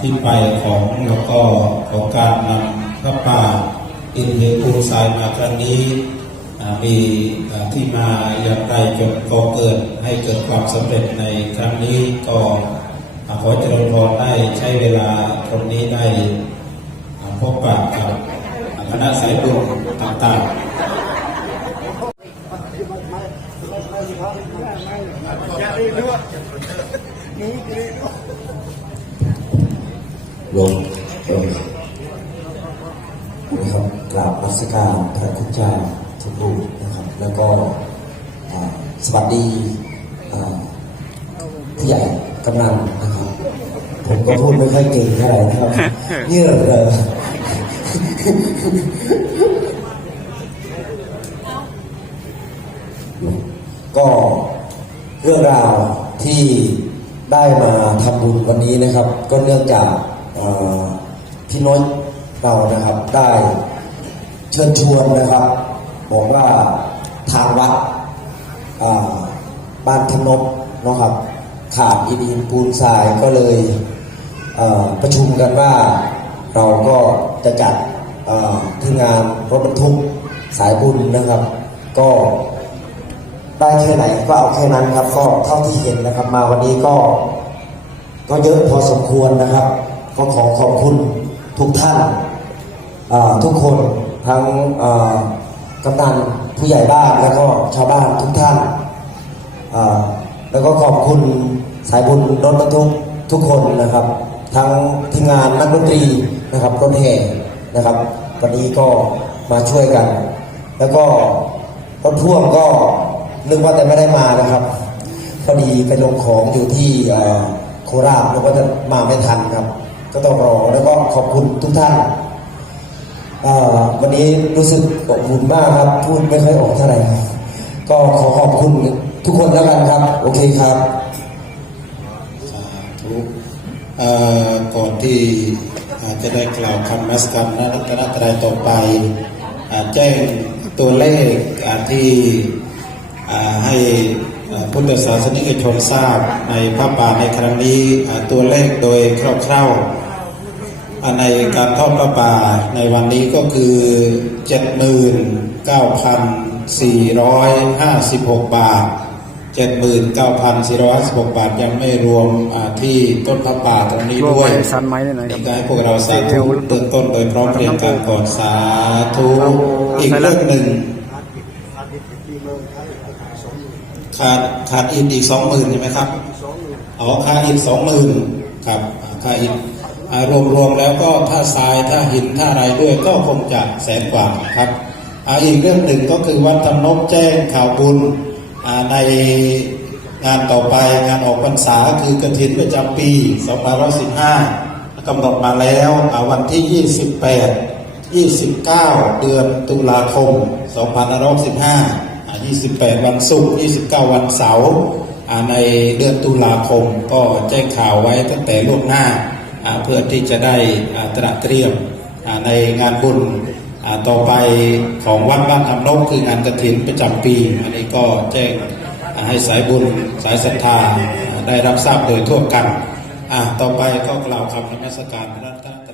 ที่ไปของแล้วก็ของการนำพระป่าอินเดียภูสายมาครั้งนี้มีที่มาอย่างไรจนก่อเกิดให้เกิดความสำเร็จในครั้งนี้ก็ขอเจริญพรได้ใช้เวลาตรงนี้ได้พบปะกับคณะสายบุญต่างๆ ลงลงนะครับกราบรัศการพระคุณเจ้าทุกรูปนะครับ แล้วก็อ่าสวัสดีอ่าผู้ใหญ่กำนันนะครับ ผมก็พูดไม่ค่อยเก่งเท่าไหร่นะครับเนี่ยเลยก็เรื่องราวที่ได้มาทำบุญวันนี้นะครับ ก็เนื่องจากเอ่อ พี่น้อยเรานะครับได้เชิญชวนนะครับ บอกว่าทางวัดบ้านทนบนะครับขาดอินินปูนทรายก็เลยเประชุมกันว่าเราก็จะจัดที่งานรถบรรทุกสายบุญนะครับ ก็ได้แค่ไหนก็เอาแค่นั้นครับ ก็เท่าที่เห็นนะครับ มาวันนี้ก็ ก็เยอะพอสมควรนะครับ ก็ขอขอบคุณทุกท่านทุกคนทั้งกำนันผู้ใหญ่บ้านแล้วก็ชาวบ้านทุกท่าน แล้วก็ขอบคุณสายบุญรถบรรทุกทุกคนนะครับ ทั้งทีมงานนักดนตรีนะครับรถแห่นะครับ วันนี้ก็มาช่วยกัน แล้วก็รถพ่วงก็นึกว่าแต่ไม่ได้มานะครับพอดีไปลงของอยู่ที่โคราชแล้วก็จะมาไม่ทันครับ ก็ต้องรอแล้วก็ขอบคุณทุกท่านวันนี้รู้สึกอบอุ่นมากครับ พูดไม่ค่อยออกเท่าไหร่ก็ขอขอบคุณทุกคนแล้วกันครับ โอเคครับสาธุเอ่อก่อนที่จะได้กล่าวคำนัสกรรมนัตนตรายต่อไปอแจ้งตัวเลขที่ให้พุทธศาสนิกชนทราบในพระป่าในครั้งนี้ตัวเลขโดยคร่าวๆ ในการทอดพระป่าในวันนี้ก็คือ 79,456 บาท 79,456 บาทยังไม่รวมอ่าที่ต้นพระป่าตรงนี้รวมด้วยไว้ซันไม้ได้หน่อยครับนี่ก็ให้พวกเราสาธุเบื้องต้นโดยพร้อมเพรียงกันก่อนสาธุครับอีกเรื่องหนึ่งขาดขาดอินอีกสองหมื่นใช่ไหมครับอ๋อค่าอินสองหมื่นครับอ่าค่าอินอ่า รวมรวมแล้วก็ถ้าทรายถ้าหินถ้าอะไรด้วยก็คงจะแสนกว่าครับออีกเรื่องหนึ่งก็คือวัดทำนบแจ้งข่าวบุญในงานต่อไปงานออกพรรษาคือกฐินประจำปี 2515กำหนดมาแล้ววันที่ 28 29 เดือนตุลาคม 2515อ่า28 วันศุกร์29 วันเสาร์ในเดือนตุลาคมก็แจ้งข่าวไว้ตั้งแต่ล่วงหน้า เพื่อที่จะได้ตระเตรียมในงานบุญต่อไปของวัดบ้านคำนกคืองานกระถินประจำปี อันนี้ก็แจ้งให้สายบุญสายศรัทธาได้รับทราบโดยทั่วกันต่อไปก็กล่าวคำนมัสการพระรัตน